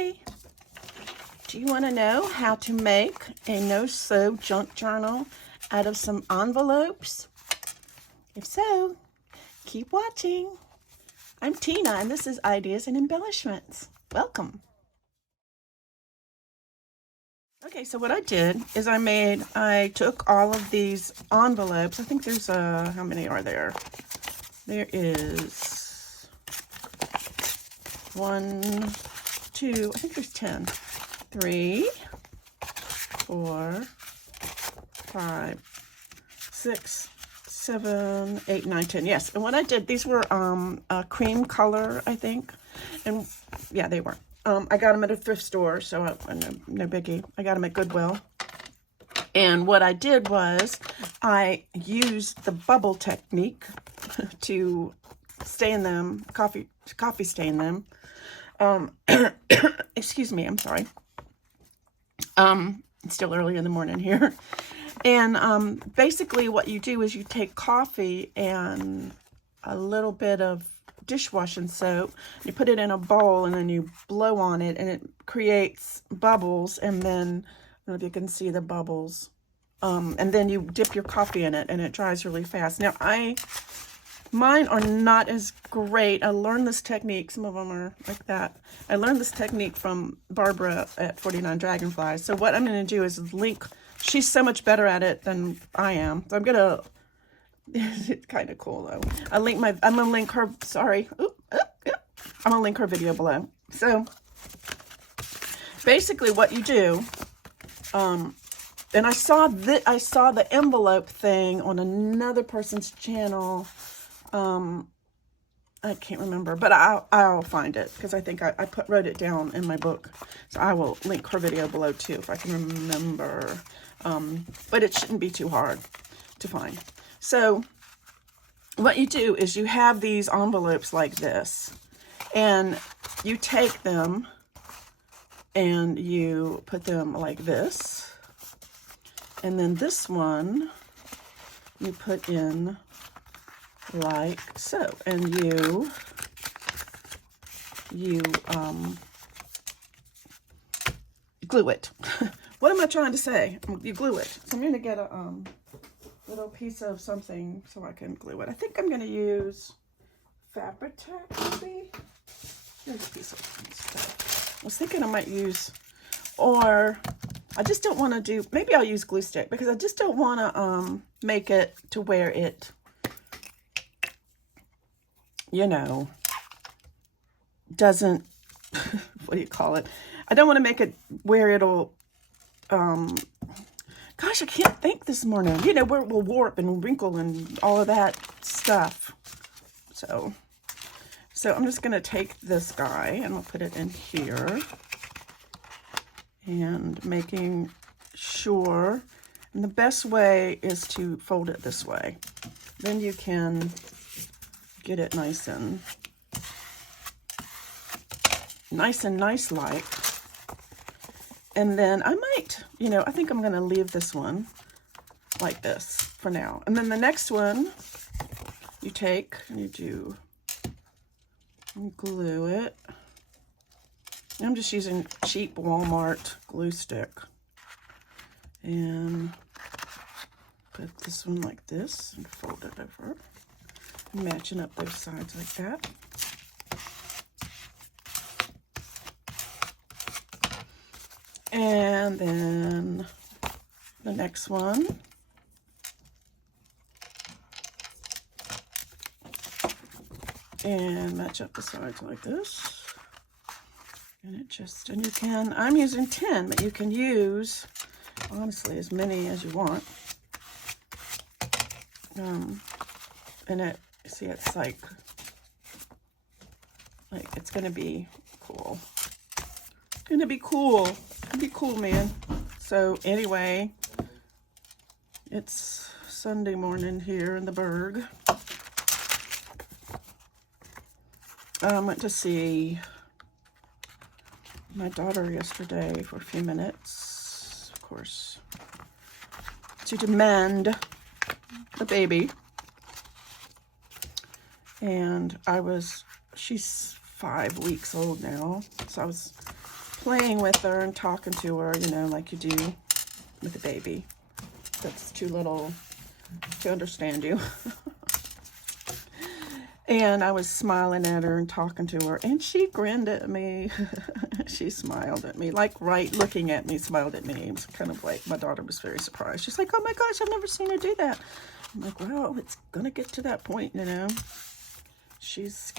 Hi! Do you want to know how to make a no-sew junk journal out of some envelopes? If so, keep watching. I'm Tina and this is Ideas and Embellishments. Welcome. Okay, so what I did is I took all of these envelopes. I think there's, how many are there? There is 1, 2, I think there's 10. 3, 4, 5, 6, 7, 8, 9, 10. Yes, and what I did, these were a cream color, I think. And yeah, they were. I got them at a thrift store, so no biggie. I got them at Goodwill. And what I did was I used the bubble technique to stain them, coffee stain them. Excuse me, I'm sorry. It's still early in the morning here. And basically what you do is you take coffee and a little bit of dishwashing soap, you put it in a bowl and then you blow on it and it creates bubbles, and then I don't know if you can see the bubbles, and then you dip your coffee in it and it dries really fast. Now mine are not as great. I learned this technique. Some of them are like that. I learned this technique from Barbara at 49 Dragonflies. So what I'm going to do is link. She's so much better at it than I am. So I'm going to, it's kind of cool though. I'm going to link her, sorry. I'm going to link her video below. So basically what you do, and I saw the envelope thing on another person's channel. I can't remember, but I'll find it because I think I wrote it down in my book. So I will link her video below too if I can remember. But it shouldn't be too hard to find. So what you do is you have these envelopes like this, and you take them and you put them like this, and then this one you put in like so, and you glue it. What am I trying to say? You glue it. So I'm going to get a little piece of something so I can glue it. I think I'm going to use Fabri-Tac maybe. Here's a piece of stuff. I was thinking I might use, or I just don't want to do, maybe I'll use glue stick because I just don't want to make it to where it, you know, doesn't, what do you call it? I don't want to make it where it'll, gosh, I can't think this morning. You know, where it will warp and wrinkle and all of that stuff. So I'm just going to take this guy and I'll put it in here. And making sure, and the best way is to fold it this way. Then you can get it nice and nice-like. And then I might, you know, I think I'm going to leave this one like this for now. And then the next one, you take and you glue it. I'm just using cheap Walmart glue stick. And put this one like this and fold it over. Matching up both sides like that. And then the next one. And match up the sides like this. And and you can, I'm using 10, but you can use, honestly, as many as you want. And it, see, it's like it's gonna be cool. It's gonna be cool. It's gonna be cool, man. So anyway, it's Sunday morning here in the Berg. I went to see my daughter yesterday for a few minutes, of course, to demand the baby. And she's 5 weeks old now, so I was playing with her and talking to her, you know, like you do with a baby that's too little to understand you. And I was smiling at her and talking to her, and she grinned at me. She smiled at me, like right looking at me, smiled at me. It was kind of like, my daughter was very surprised. She's like, oh my gosh, I've never seen her do that. I'm like, well, it's gonna get to that point, you know. She's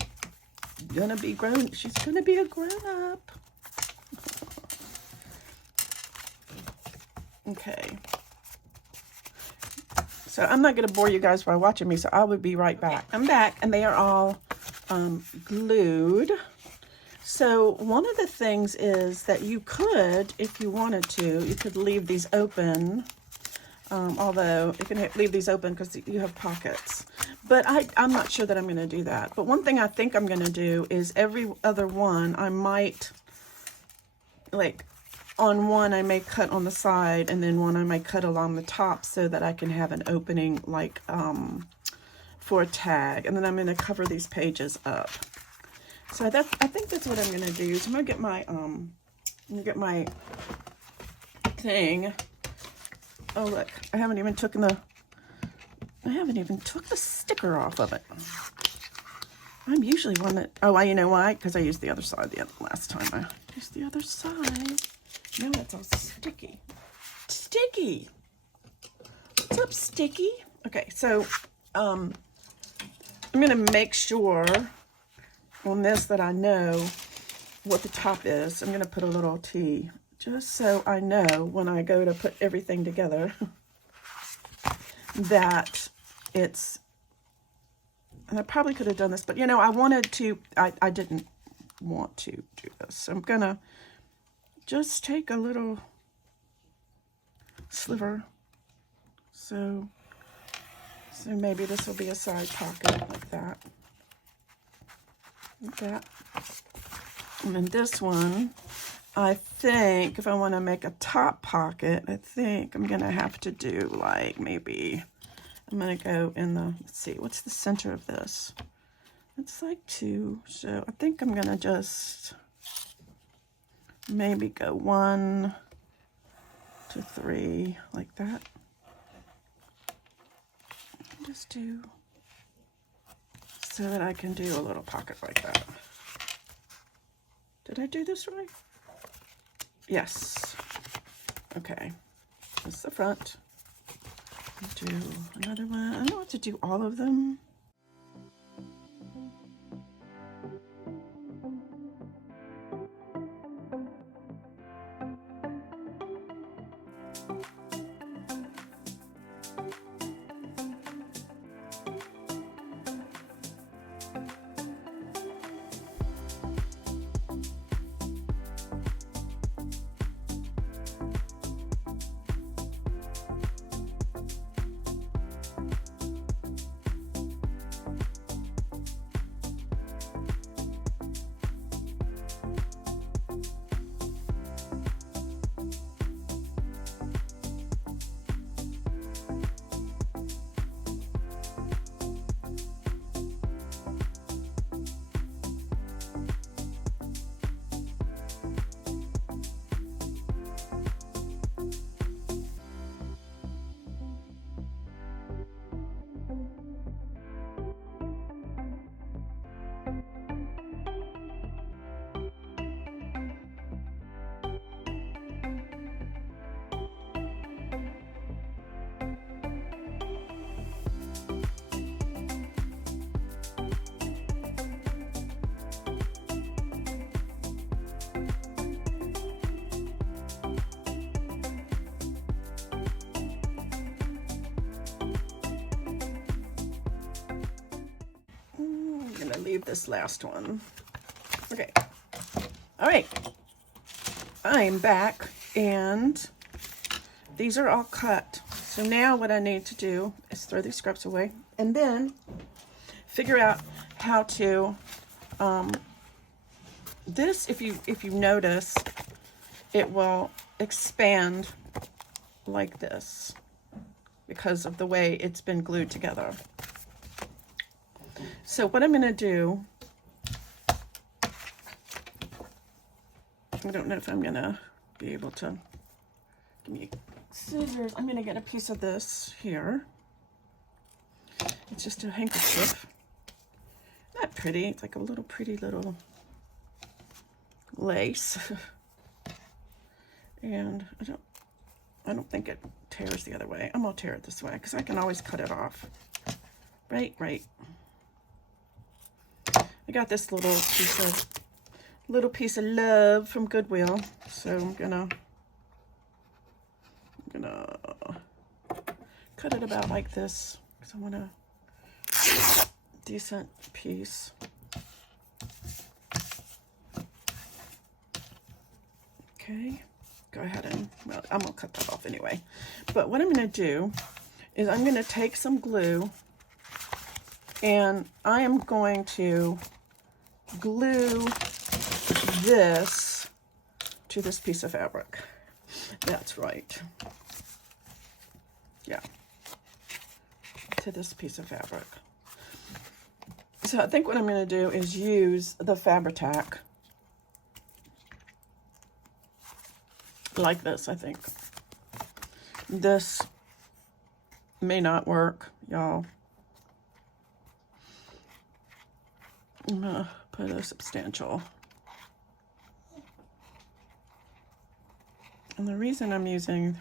gonna be grown, she's gonna be a grown-up. Okay. So I'm not going to bore you guys by watching me, so I will be right back. I'm back, and they are all glued. So one of the things is that you could, if you wanted to, you could leave these open. Although you can leave these open because you have pockets. But I'm not sure that I'm going to do that. But one thing I think I'm going to do is every other one, I might, like, on one I may cut on the side, and then one I may cut along the top so that I can have an opening, like for a tag. And then I'm going to cover these pages up. So I think that's what I'm going to do. So I'm going to get my thing. Oh look, I haven't even took the sticker off of it. I'm usually one that, oh, you know why? Because I used the other side last time. I used the other side. Now it's all sticky. Sticky! What's up, Sticky? Okay, so I'm going to make sure on this that I know what the top is. I'm going to put a little T, just so I know when I go to put everything together that it's, and I probably could have done this, but you know, I didn't want to do this. So I'm going to just take a little sliver. So maybe this will be a side pocket like that. Like that. And then this one, I think if I want to make a top pocket, I think I'm going to have to do like maybe, I'm going to go in the, let's see, what's the center of this? It's like 2. So I think I'm going to just maybe go 1 to 3 like that. Just do so that I can do a little pocket like that. Did I do this right? Yes. Okay. This is the front. Do another one. I don't want to do all of them. Leave this last one. Okay. All right. I'm back, and these are all cut. So now what I need to do is throw these scraps away, and then figure out how to this, if you notice, it will expand like this because of the way it's been glued together. So what I'm going to do I don't know if I'm gonna be able to. Give me scissors. I'm gonna get a piece of this here. It's just a handkerchief. Not pretty. It's like a little pretty little lace. And I don't think it tears the other way. I'm gonna tear it this way because I can always cut it off. Right. I got this little piece of love from Goodwill, so I'm gonna cut it about like this because I want a decent piece. Okay, go ahead and, well, I'm gonna cut that off anyway. But what I'm gonna do is I'm gonna take some glue and I am going to glue this to this piece of fabric. That's right. Yeah. To this piece of fabric. So I think what I'm going to do is use the Fabri-Tac like this, I think. This may not work, y'all. I'm going to put a substantial. And the reason I'm using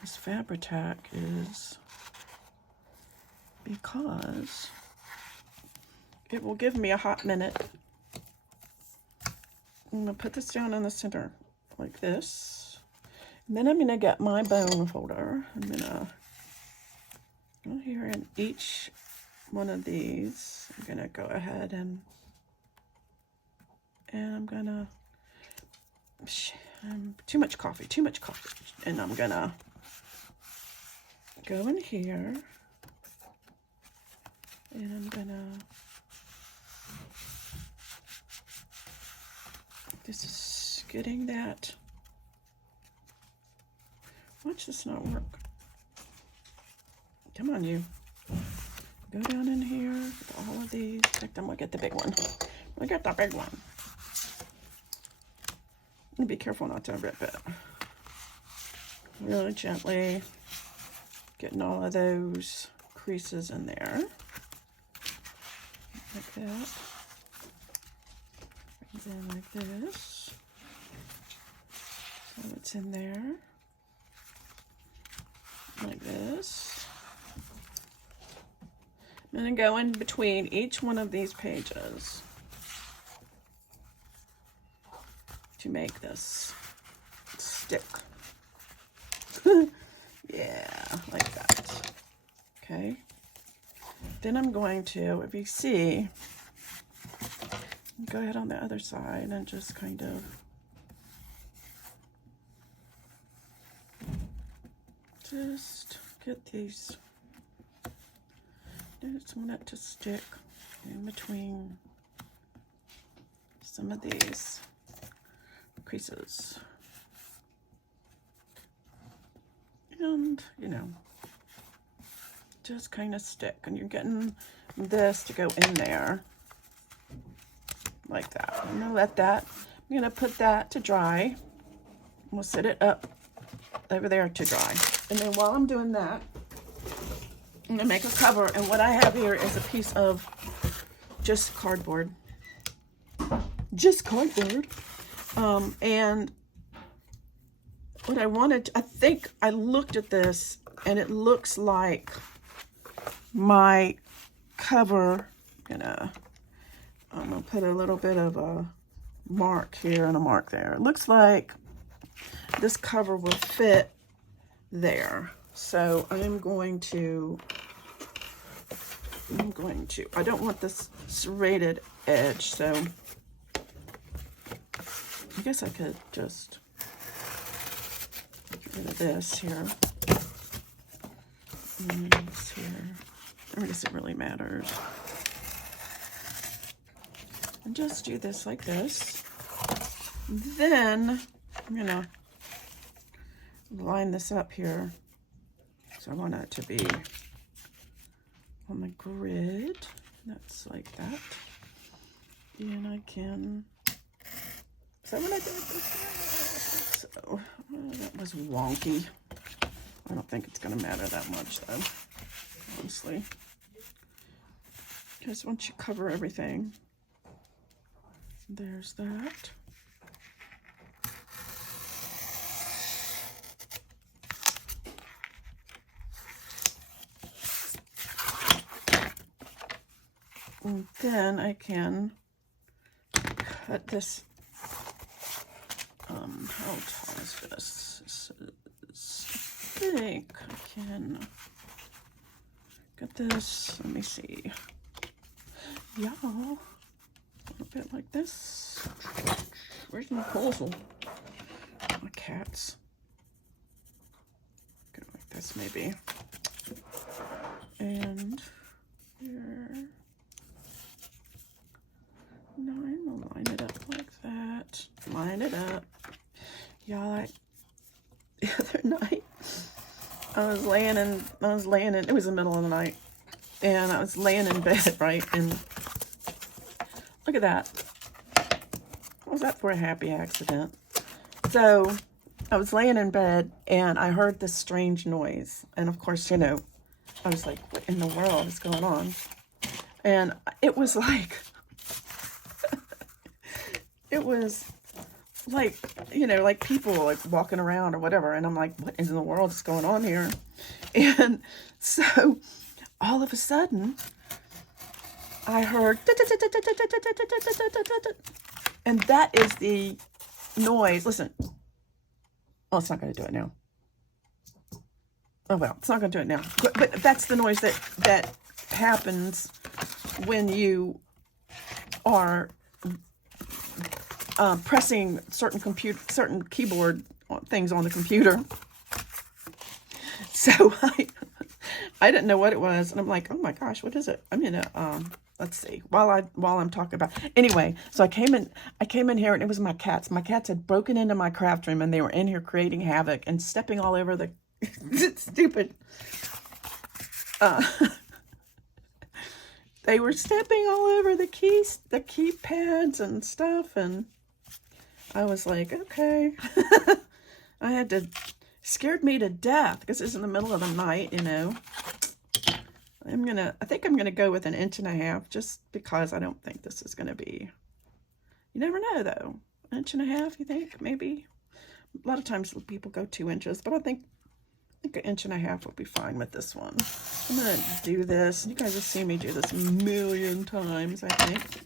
this Fabri-Tac is because it will give me a hot minute. I'm going to put this down in the center like this. And then I'm going to get my bone folder. I'm going to go here in each one of these. I'm going to go ahead and I'm going to, too much coffee. And I'm going to go in here. And I'm going to just getting that. Watch this not work. Come on, you. Go down in here with all of these. In fact, I'm going to get the big one. Look at the big one. And be careful not to rip it. Really gently getting all of those creases in there. Like that. And then like this. So it's in there. Like this. And then go in between each one of these pages to make this stick. Yeah, like that. Okay. Then I'm going to, if you see, go ahead on the other side and just kind of just get these. I just want it to stick in between some of these creases. And, you know, just kind of stick. And you're getting this to go in there like that. I'm going to let that, I'm going to put that to dry. We'll set it up over there to dry. And then while I'm doing that, I'm going to make a cover. And what I have here is a piece of just cardboard. Just cardboard. And what I wanted, I think I looked at this and it looks like my cover. I'm gonna put a little bit of a mark here and a mark there. It looks like this cover will fit there. So I'm going to, I don't want this serrated edge, so I guess I could just get rid of this here. And this here. I guess it really matters. And just do this like this. Then I'm gonna line this up here. So I want it to be on the grid. That's like that. And I can So when I did this, so that was wonky. I don't think it's going to matter that much, though, honestly. Because once you cover everything, there's that. And then I can cut this, how tall is this? I think I can get this, let me see, yeah, a little bit like this. Where's my puzzle? My cats. Go like this maybe. And here. I'll line it up like that. Line it up. Y'all, the other night, I was laying in, it was the middle of the night, and I was laying in bed, right? And look at that. What was that for a happy accident? So I was laying in bed, and I heard this strange noise. And of course, you know, I was like, what in the world is going on? And it was like, it was like, you know, like people like walking around or whatever. And I'm like, what in the world is going on here? And so all of a sudden I heard, and that is the noise. Listen. Oh, it's not going to do it now. Oh, well, it's not going to do it now. But that's the noise that happens when you are pressing certain keyboard things on the computer. So I didn't know what it was, and I'm like, oh my gosh, what is it? I'm gonna let's see, while I'm talking about, anyway, so I came in here, and it was my cats. My cats had broken into my craft room, and they were in here creating havoc and stepping all over the stupid they were stepping all over the keypads and stuff, and I was like, okay. I had to, scared me to death because it's in the middle of the night, you know. I think I'm gonna go with 1.5 inches just because I don't think this is gonna be, you never know though. 1.5 inches, you think? Maybe. A lot of times people go 2 inches, but I think 1.5 inches will be fine with this one. I'm gonna do this. You guys have seen me do this a million times, I think.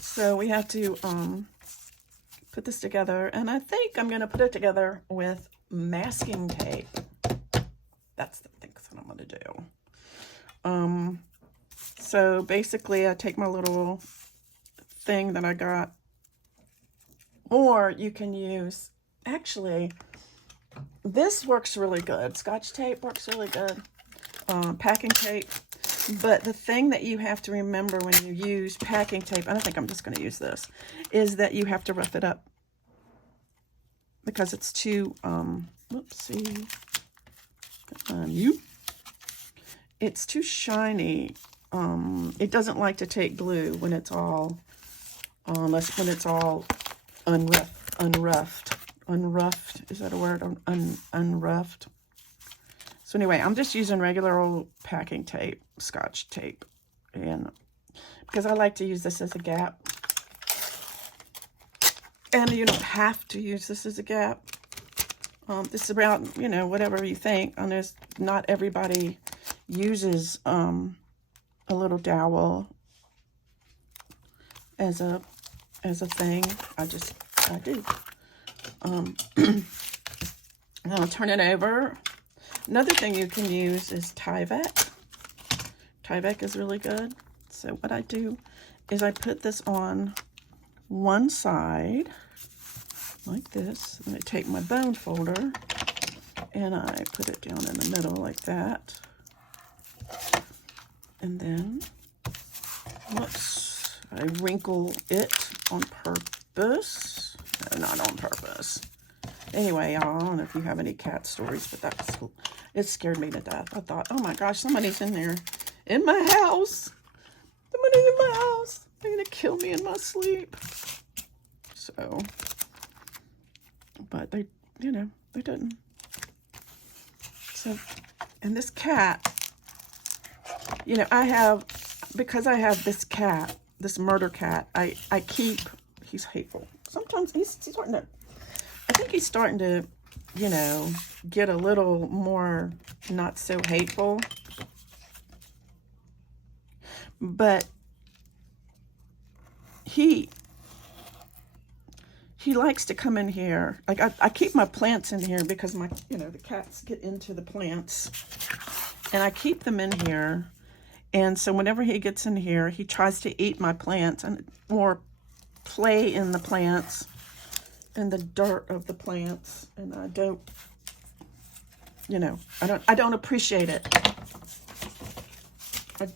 So we have to put this together, and I think I'm gonna put it together with masking tape. That's what I'm gonna do. So basically I take my little thing that I got, or you can use, actually, this works really good. Scotch tape works really good. Packing tape. But the thing that you have to remember when you use packing tape, and I think I'm just going to use this, is that you have to rough it up. Because it's too, whoopsie. Come on, you. It's too shiny. It doesn't like to take glue when it's all, when it's all unroughed. Unroughed, is that a word? Unroughed. So anyway, I'm just using regular old packing tape, Scotch tape, and because I like to use this as a gap. And you don't have to use this as a gap. This is about, you know, whatever you think. And there's not everybody uses a little dowel as a thing. I do. I'll turn it over. Another thing you can use is Tyvek. Tyvek is really good. So what I do is I put this on one side like this, and I take my bone folder and I put it down in the middle like that. And then, whoops, I wrinkle it on purpose. No, not on purpose. Anyway, I don't know if you have any cat stories, but it scared me to death. I thought, oh my gosh, somebody's in there. In my house. Somebody's in my house. They're gonna kill me in my sleep. So, but they, you know, they didn't. So, and this cat, you know, because I have this cat, this murder cat, I keep, he's hateful. Sometimes he's starting to, I think he's starting to, you know, get a little more not so hateful. But he likes to come in here. Like I keep my plants in here because my, you know, the cats get into the plants. And I keep them in here. And so whenever he gets in here, he tries to eat my plants or play in the plants, in the dirt of the plants. And I don't, you know, I don't appreciate it.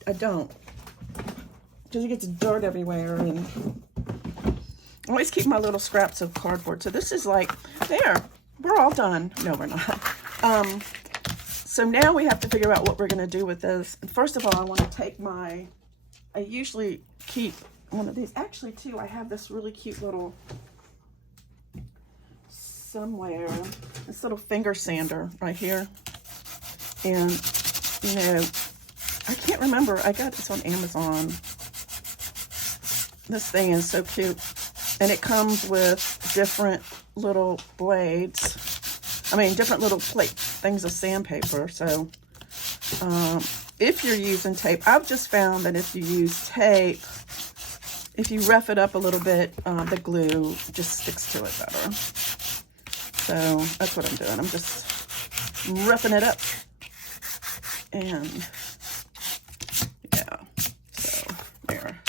I don't. Because he gets dirt everywhere, and I always keep my little scraps of cardboard. So this is like, there, we're all done. No, we're not. So now we have to figure out what we're going to do with this. And first of all, I want to take I usually keep one of these. Actually, too, I have this really cute little, somewhere, this little finger sander right here. And, you know, I can't remember. I got this on Amazon. This thing is so cute. And it comes with different little blades. I mean, different little things of sandpaper. So, if you're using tape, I've just found that if you use tape, if you rough it up a little bit, the glue just sticks to it better. So, that's what I'm doing. I'm just roughing it up. And, yeah. So, there.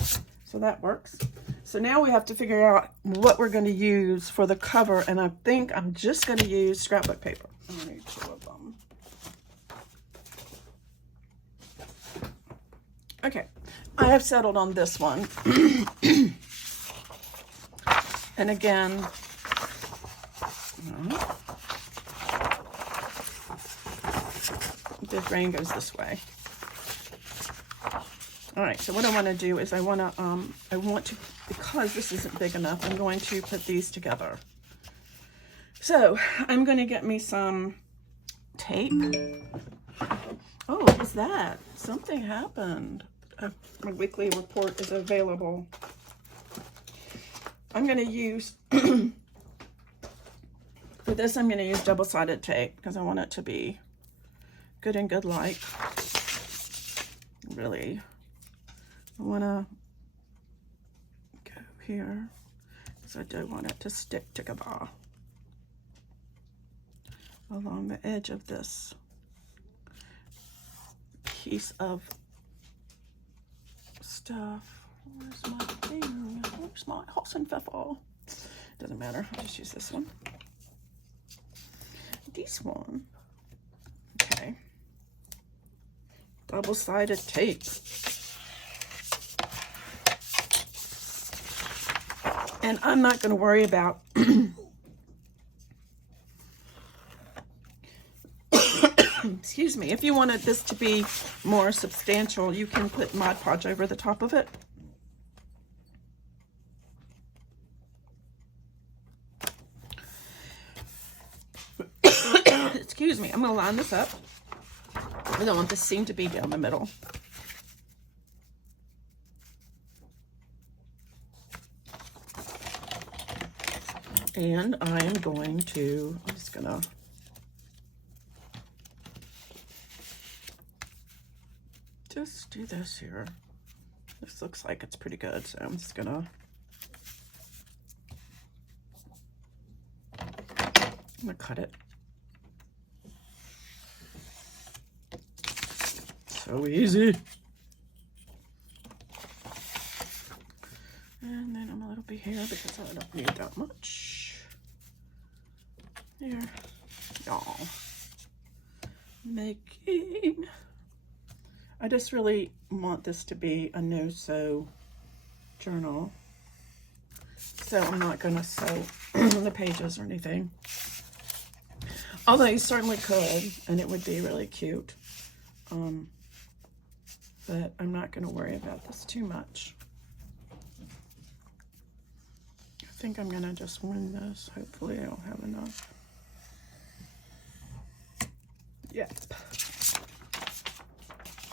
So that works. So now we have to figure out what we're going to use for the cover, and I think I'm just going to use scrapbook paper. I need 2 of them. Okay, I have settled on this one. And again, the grain goes this way. All right, so what I want to do is I want to, because this isn't big enough, I'm going to put these together. So I'm going to get me some tape. Oh, what was that? Something happened. My weekly report is available. I'm going to use, for this I'm going to use double-sided tape because I want it to be good and good like. Really. I want to go here because I don't want it to stick together along the edge of this piece of stuff. Where's my thing? Where's my Hossenpfeffer? Doesn't matter. I'll just use this one. This one. Okay. Double-sided tape. And I'm not going to worry about excuse me, if you wanted this to be more substantial, you can put Mod Podge over the top of it. Excuse me, I'm going to line this up. I don't want this seam to be down the middle. And I am going to, I'm just going to just do this here. This looks like it's pretty good, so I'm just going to cut it. So easy. And then I'm a little bit here because I don't need that much. Here, y'all. Making. I just really want this to be a no-sew journal. So I'm not going to sew the pages or anything. Although you certainly could, and it would be really cute. But I'm not going to worry about this too much. think I'm gonna just win this. Hopefully I'll have enough. Yep.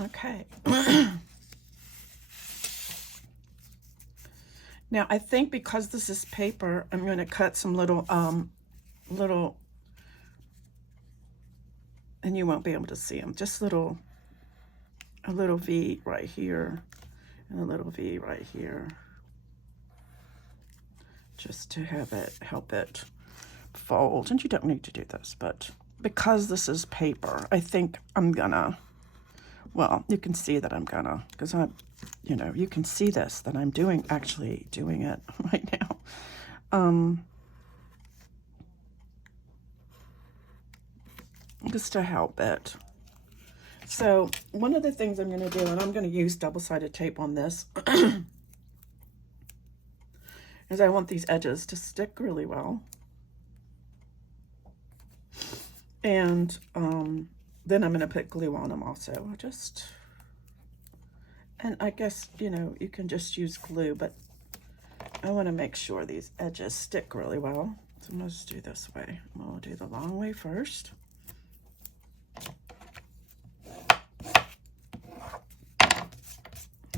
Okay. Now I think because this is paper, I'm gonna cut some little, and you won't be able to see them, just a little V right here and a little V right here, just to have it, help it fold. And you don't need to do this, but because this is paper, I think I'm gonna, well, you can see that I'm gonna, because I'm, you know, you can see this, that I'm actually doing it right now. Just to help it. So one of the things I'm going to do, and I'm going to use double-sided tape on this, is I want these edges to stick really well. And then I'm going to put glue on them also. And I guess, you know, you can just use glue, but I want to make sure these edges stick really well. So I'm going to just do this way. We'll do the long way first.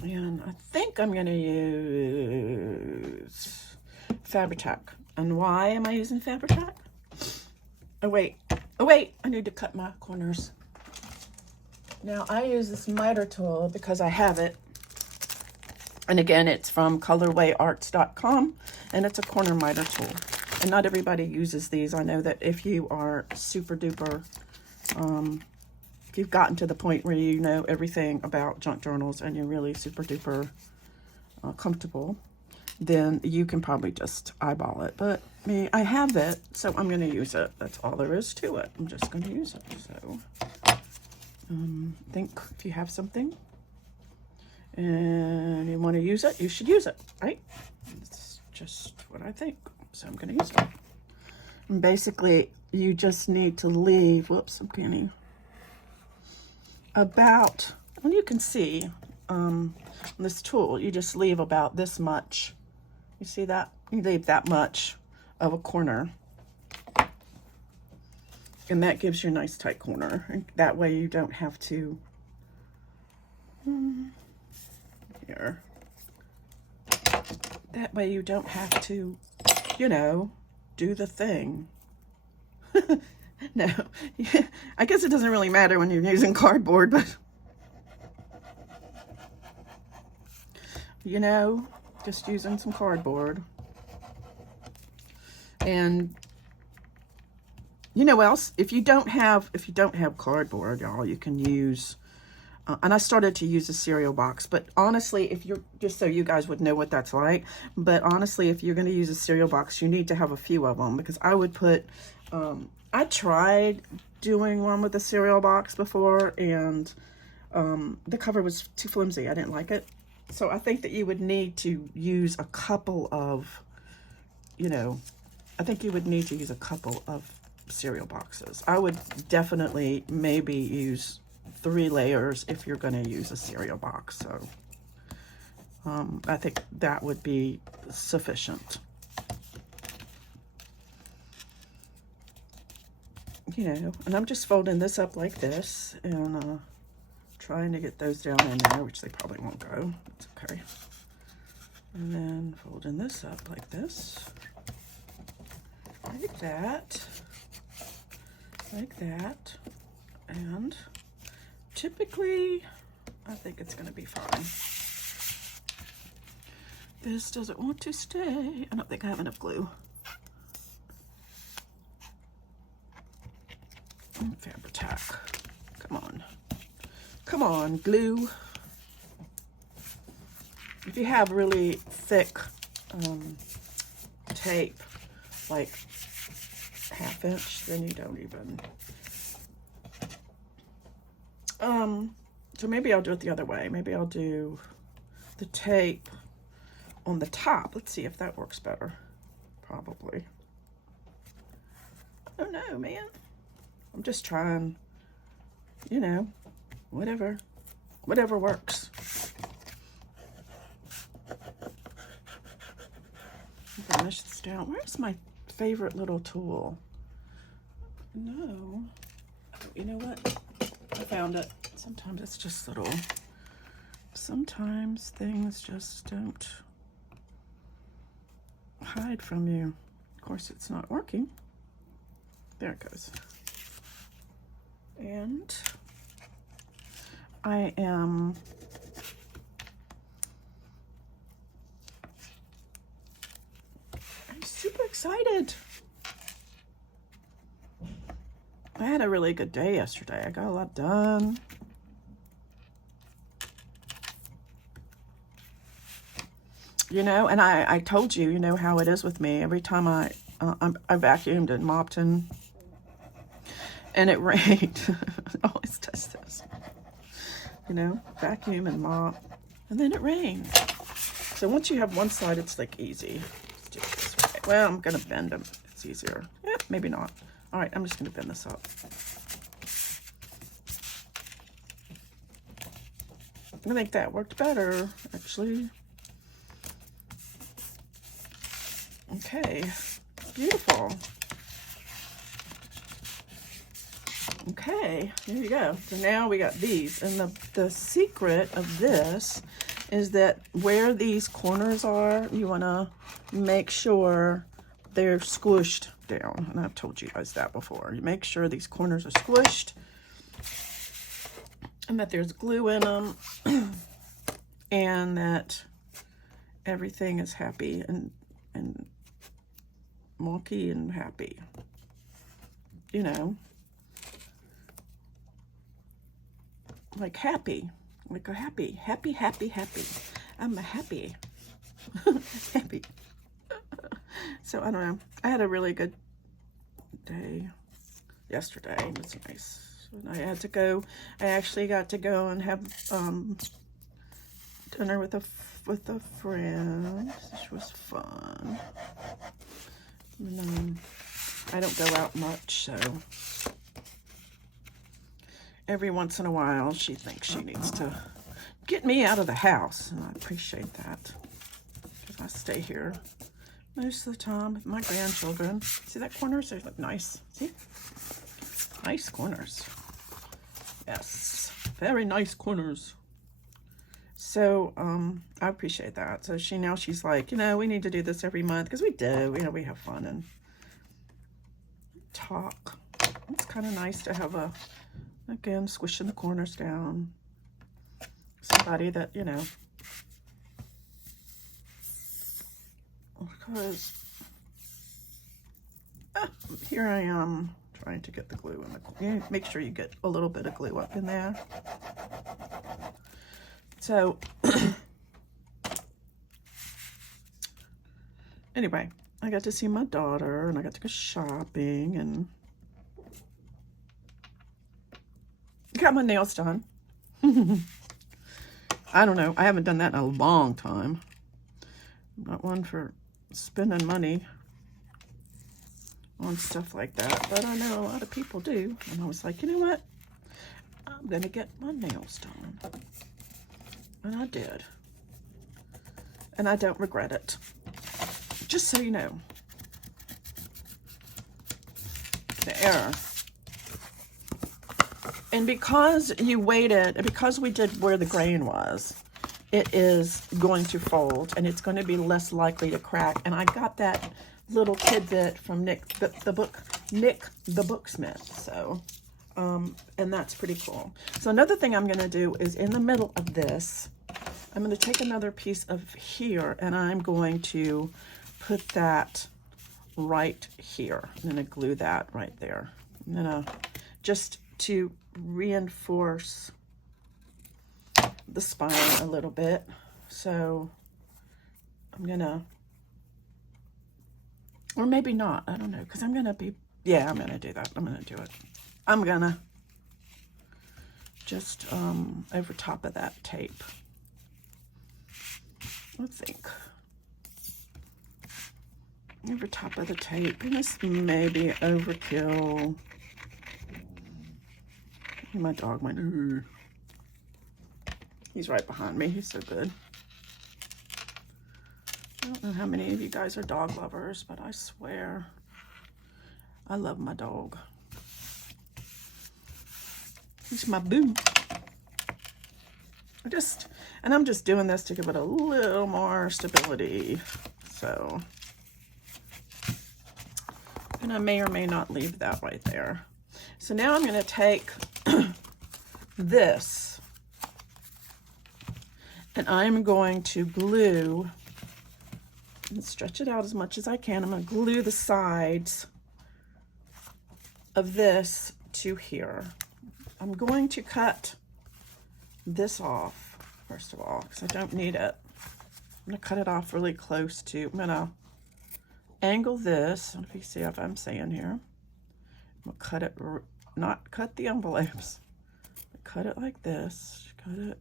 And I think I'm going to use Fabri-Tac. And why am I using Fabri-Tac? Oh, wait. I need to cut my corners. Now, I use this miter tool because I have it. And again, it's from colorwayarts.com. And it's a corner miter tool. And not everybody uses these. I know that if you are super duper... if you've gotten to the point where you know everything about junk journals and you're really super duper comfortable, then you can probably just eyeball it. But me, I have it, so I'm going to use it. That's all there is to it. I'm just going to use it. So think if you have something and you want to use it, you should use it, right? It's just what I think. So I'm going to use it. And basically, you just need to leave, whoops, I'm kidding. About, well, you can see this tool, you just leave about this much. You see that? You leave that much of a corner. And that gives you a nice tight corner. And that way you don't have to, here. That way you don't have to, you know, do the thing. No, I guess it doesn't really matter when you're using cardboard, but, you know, just using some cardboard. And, you know else, if you don't have cardboard, y'all, you can use, and I started to use a cereal box, but honestly, if you're, just so you guys would know what that's like, but honestly, if you're going to use a cereal box, you need to have a few of them, because I would put, I tried doing one with a cereal box before, and the cover was too flimsy. I didn't like it. So I think that you would need to use a couple of, you know, I think you would need to use a couple of cereal boxes. I would definitely maybe use 3 layers if you're going to use a cereal box. So I think that would be sufficient. You know, and I'm just folding this up like this and trying to get those down in there, which they probably won't go. It's okay. And then folding this up like this. Like that. Like that. And typically, I think it's going to be fine. This doesn't want to stay. I don't think I have enough glue. Fabri-Tac. Come on. Come on, glue. If you have really thick tape, like 1/2 inch, then you don't even. So maybe I'll do it the other way. Maybe I'll do the tape on the top. Let's see if that works better. Probably. I don't know, man. I'm just trying, you know, whatever works. Okay. finish this down. Where's my favorite little tool? No. You know what? I found it. Sometimes it's just little. Sometimes things just don't hide from you. Of course, it's not working. There it goes. And I'm super excited. I had a really good day yesterday. I got a lot done. You know, and I told you, you know how it is with me. Every time I vacuumed and mopped and it rained. It always does this. You know, vacuum and mop, and then it rained. So once you have one side, it's like easy. Let's do it this way. Well, I'm gonna bend them. It's easier. Yeah, maybe not. All right, I'm just gonna bend this up. I think that worked better, actually. Okay, beautiful. Okay, there you go. So now we got these, and the secret of this is that where these corners are, you want to make sure they're squished down. And I've told you guys that before. You make sure these corners are squished and that there's glue in them and that everything is happy and wonky and happy. You know, like happy, like a happy. I'm a happy, happy. So I don't know. I had a really good day yesterday. It was nice. And I actually got to go and have dinner with a friend, which was fun. And, I don't go out much, so every once in a while she thinks she needs to get me out of the house, and I appreciate that because I stay here most of the time with my grandchildren. See that corners? They look nice. See? Nice corners. Yes, very nice corners. So I appreciate that. So she's like, you know, we need to do this every month because we do. You know, we have fun and talk. It's kind of nice to have again, squishing the corners down. Somebody that, you know, because here I am trying to get the glue in the, make sure you get a little bit of glue up in there. So anyway, I got to see my daughter and I got to go shopping and got my nails done. I don't know. I haven't done that in a long time. I'm not one for spending money on stuff like that, but I know a lot of people do. And I was like, you know what? I'm going to get my nails done. And I did. And I don't regret it. Just so you know. There. And because you waited, because we did where the grain was, it is going to fold and it's going to be less likely to crack. And I got that little tidbit from Nick the Booksmith. So, and that's pretty cool. So another thing I'm going to do is in the middle of this, I'm going to take another piece of here and I'm going to put that right here. I'm going to glue that right there. I'm going to just to reinforce the spine a little bit. So I'm gonna, or maybe not, I don't know, because I'm gonna be, yeah, I'm gonna do that. I'm gonna do it. I'm gonna just over top of that tape. Let's think. Over top of the tape, and this may be overkill. My dog went, ooh. He's right behind me. He's so good. don't know how many of you guys are dog lovers, but I swear I love my dog. He's my boo. I'm just doing this to give it a little more stability. So, and I may or may not leave that right there. So now I'm going to take this, and I'm going to glue and stretch it out as much as I can. I'm going to glue the sides of this to here. I'm going to cut this off, first of all, because I don't need it. I'm going to cut it off really close to, I'm going to angle this. I don't know if you see what I'm saying here. I'm going to cut it, not cut the envelopes. Cut it like this, cut it,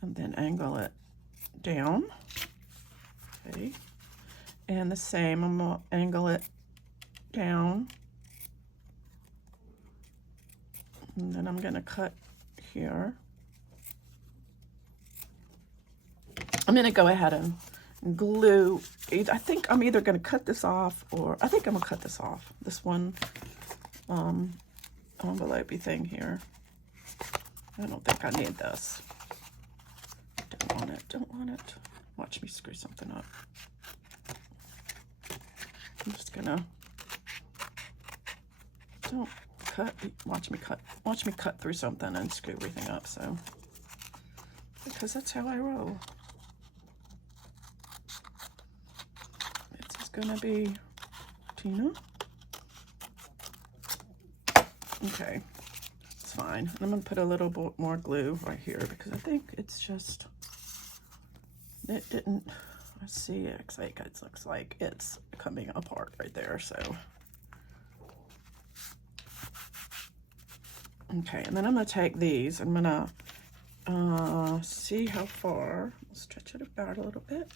and then angle it down. Okay. And the same, I'm going to angle it down. And then I'm going to cut here. I'm going to go ahead and glue. I think I'm either going to cut this off, or I think I'm going to cut this off. This one envelope-y thing here. I don't think I need this. Don't want it, don't want it. Watch me screw something up. I'm just going to, don't cut, watch me cut through something and screw everything up, so, because that's how I roll. It's gonna be Tina. Okay, it's fine. I'm gonna put a little bit more glue right here because I think it's just, it didn't, I see it looks like it's coming apart right there, so. Okay, and then I'm gonna take these, I'm gonna see how far, I'll stretch it out a little bit.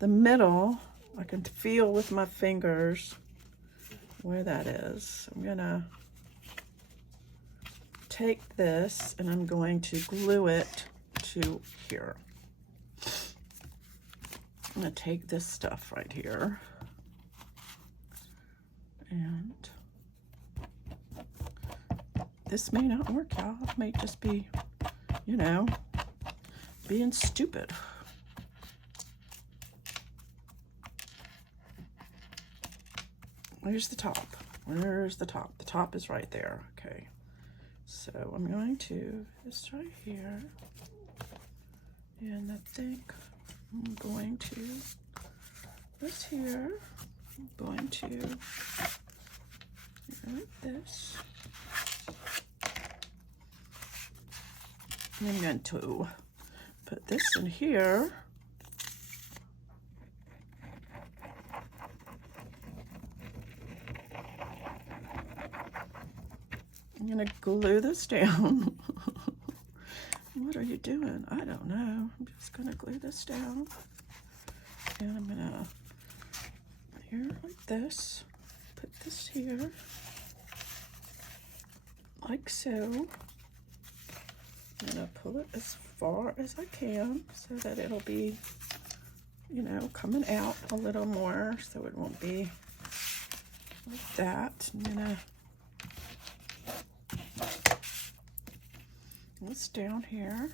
The middle, I can feel with my fingers where that is. I'm gonna take this and I'm going to glue it to here. I'm gonna take this stuff right here and this may not work, y'all. It may just be, you know, being stupid. Where's the top? Where's the top? The top is right there. Okay. So I'm going to this right here. And I think I'm going to this here. I'm going to like this. I'm going to put this in here. I'm going to glue this down. What are you doing? I don't know. I'm just going to glue this down. And I'm going to, here like this, put this here, like so. I'm going to pull it as far as I can so that it'll be, you know, coming out a little more so it won't be like that. I'm going to this down here.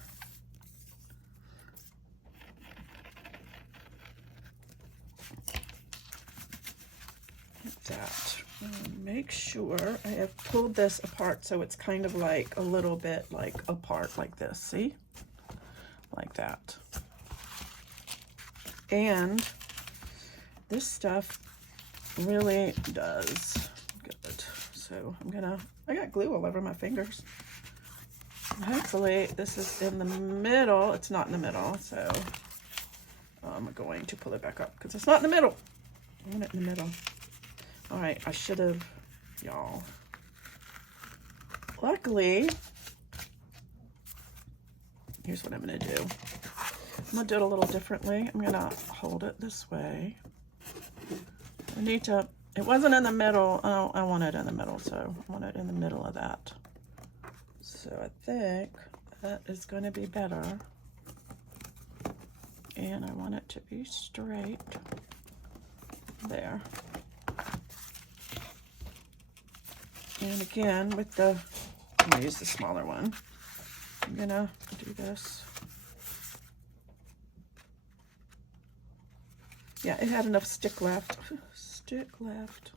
Like that. Make sure I have pulled this apart so it's kind of like a little bit like apart like this. See? Like that. And this stuff really does good. So I got glue all over my fingers. Hopefully this is in the middle. It's not in the middle, so I'm going to pull it back up because it's not in the middle. I want it in the middle. All right, I should have, y'all. Luckily, here's what I'm gonna do. I'm gonna do it a little differently. I'm gonna hold it this way. I need to, it wasn't in the middle. Oh, I want it in the middle, so I want it in the middle of that. So I think that is going to be better. And I want it to be straight there. And again, with the, I'm gonna use the smaller one. I'm gonna do this. Yeah, it had enough stick left. Stick left.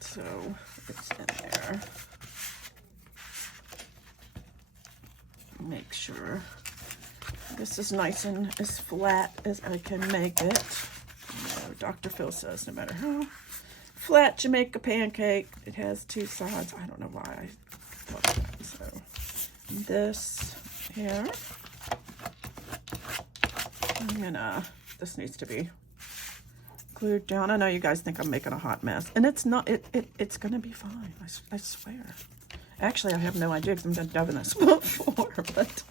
So it's in there. Make sure this is nice and as flat as I can make it. You know, Dr. Phil says no matter how flat you make a pancake, it has two sides. I don't know why I thought that. So this here, I'm gonna, this needs to be glued down. I know you guys think I'm making a hot mess, and it's not. It's gonna be fine. I swear. Actually, I have no idea because I've done this before. But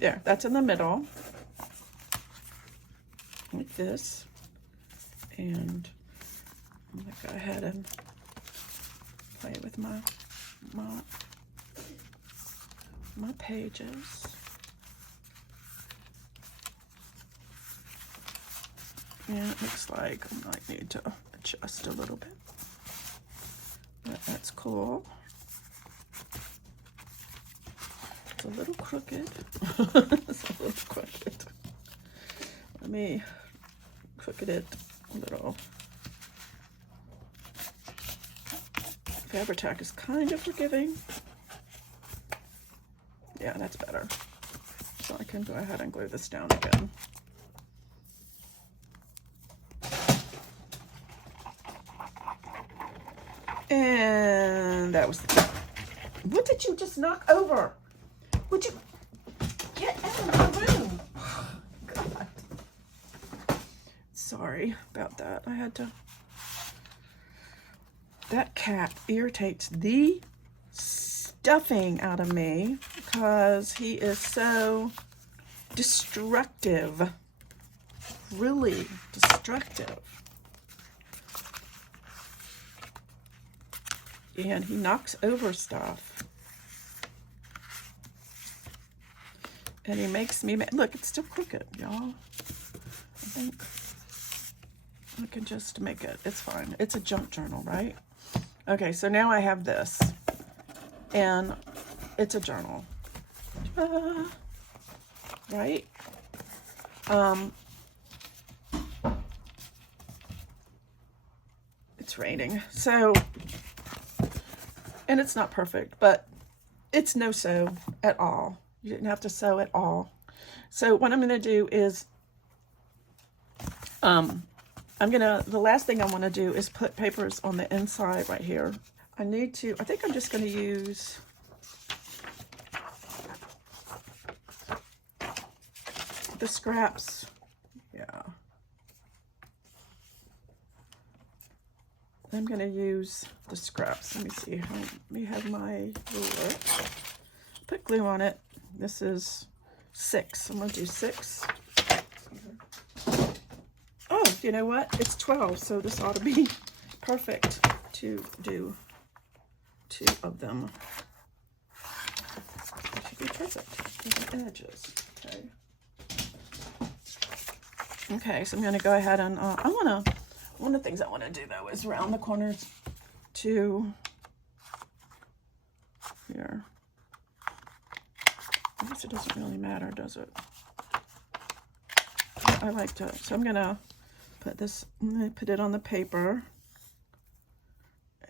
there, that's in the middle, like this. And I'm gonna go ahead and play with my pages. And it looks like I might need to adjust a little bit, but that's cool. It's a little crooked. It's a little crooked. Let me crooked it a little. Fabri-Tac is kind of forgiving. Yeah, that's better. So I can go ahead and glue this down again. And that was the, what did you just knock over? Would you get out of my room? God. Sorry about that. I had to. That cat irritates the stuffing out of me because he is so destructive. Really destructive. And he knocks over stuff. And he makes me mad. Look, it's still crooked, y'all. I think I can just make it. It's fine. It's a junk journal, right? Okay, so now I have this. And it's a journal. Right? It's raining. So, and it's not perfect, but it's no sew at all. You didn't have to sew at all. So what I'm going to do is, the last thing I want to do is put papers on the inside right here. I think I'm just going to use the scraps. Yeah. I'm going to use the scraps. Let me see. Let me have my ruler. Put glue on it. This is 6. I'm going to do 6. Oh, you know what? It's 12, so this ought to be perfect to do 2 of them. It should be perfect for the edges. Okay. Okay, so I'm going to go ahead and one of the things I want to do though is round the corners to here. I guess it doesn't really matter, does it? I like to, so I'm gonna put this, I'm gonna put it on the paper,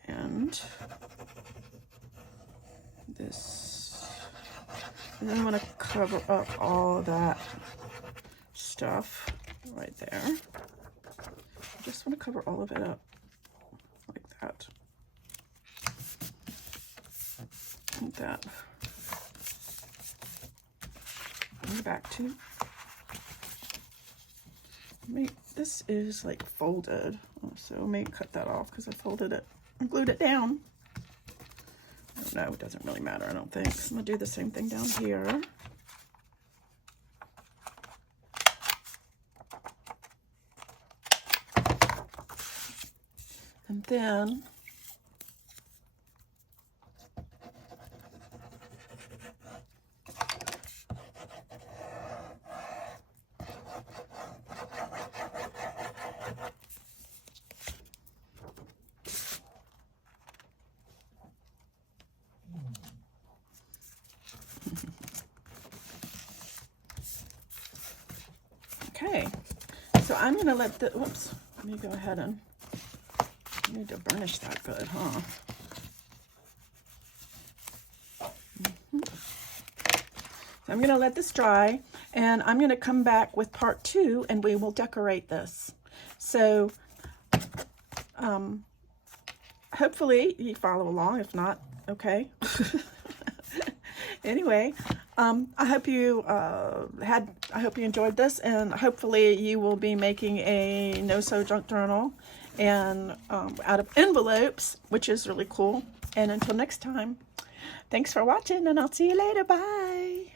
and this, and then I'm gonna cover up all of that stuff right there. I just want to cover all of it up like that. Like that. And the back too. This is like folded, so I may cut that off because I folded it and glued it down. I don't know, it doesn't really matter, I don't think. So I'm gonna do the same thing down here. And then Okay, so I'm going to let the, whoops, let me go ahead and, I need to burnish that good, huh? So I'm going to let this dry, and I'm going to come back with part 2, and we will decorate this. So hopefully you follow along. If not, okay. Anyway, I hope you enjoyed this, and hopefully you will be making a no-sew junk journal and out of envelopes, which is really cool. And until next time, thanks for watching, and I'll see you later. Bye.